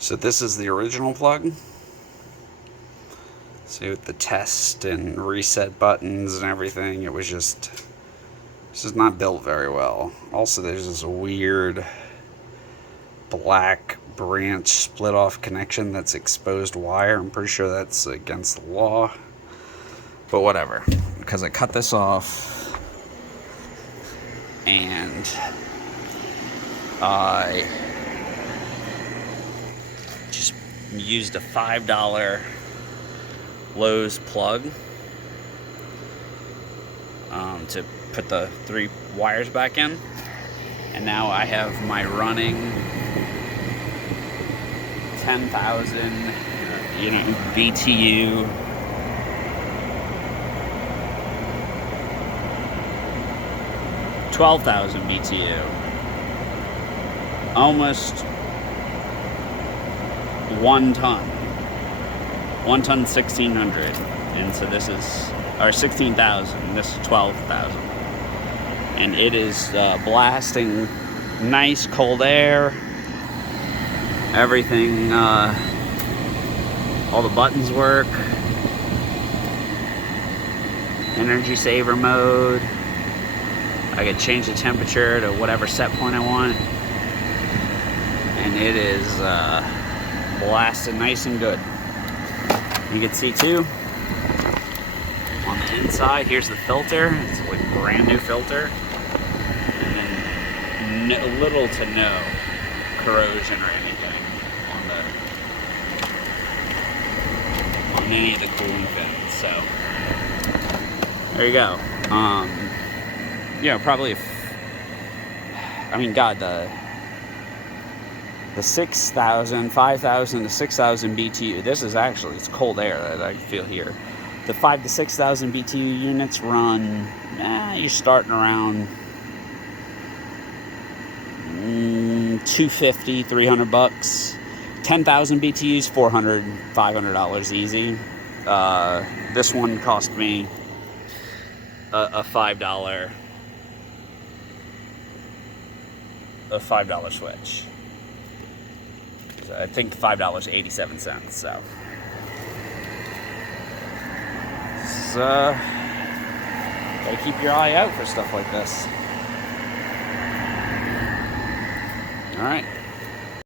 So this is the original plug. See, with the test and reset buttons and everything, it was just not built very well. Also, there's this weird black branch split off connection that's exposed wire. I'm pretty sure that's against the law, but whatever, because I cut this off and I just used a $5 Lowe's plug to put the 3 wires back in, and now I have my running 10,000 BTU $12,000 BTU, almost 1 ton, 1,600, and so this is, or 16,000, this is 12,000, and it is blasting nice cold air, everything, all the buttons work, energy saver mode. I could change the temperature to whatever set point I want, and it is blasting nice and good. You can see too, on the inside, here's the filter. It's like a brand new filter, and then little to no corrosion or anything on any of the cooling fins. So there you go. Probably, the 6,000, 5,000 to 6,000 BTU, this is actually, it's cold air that I feel here. The 5,000 to 6,000 BTU units run, you're starting around $250, $300. 10,000 BTUs, $400, $500 easy. This one cost me a $5 switch. I think $5.87. So gotta keep your eye out for stuff like this. All right.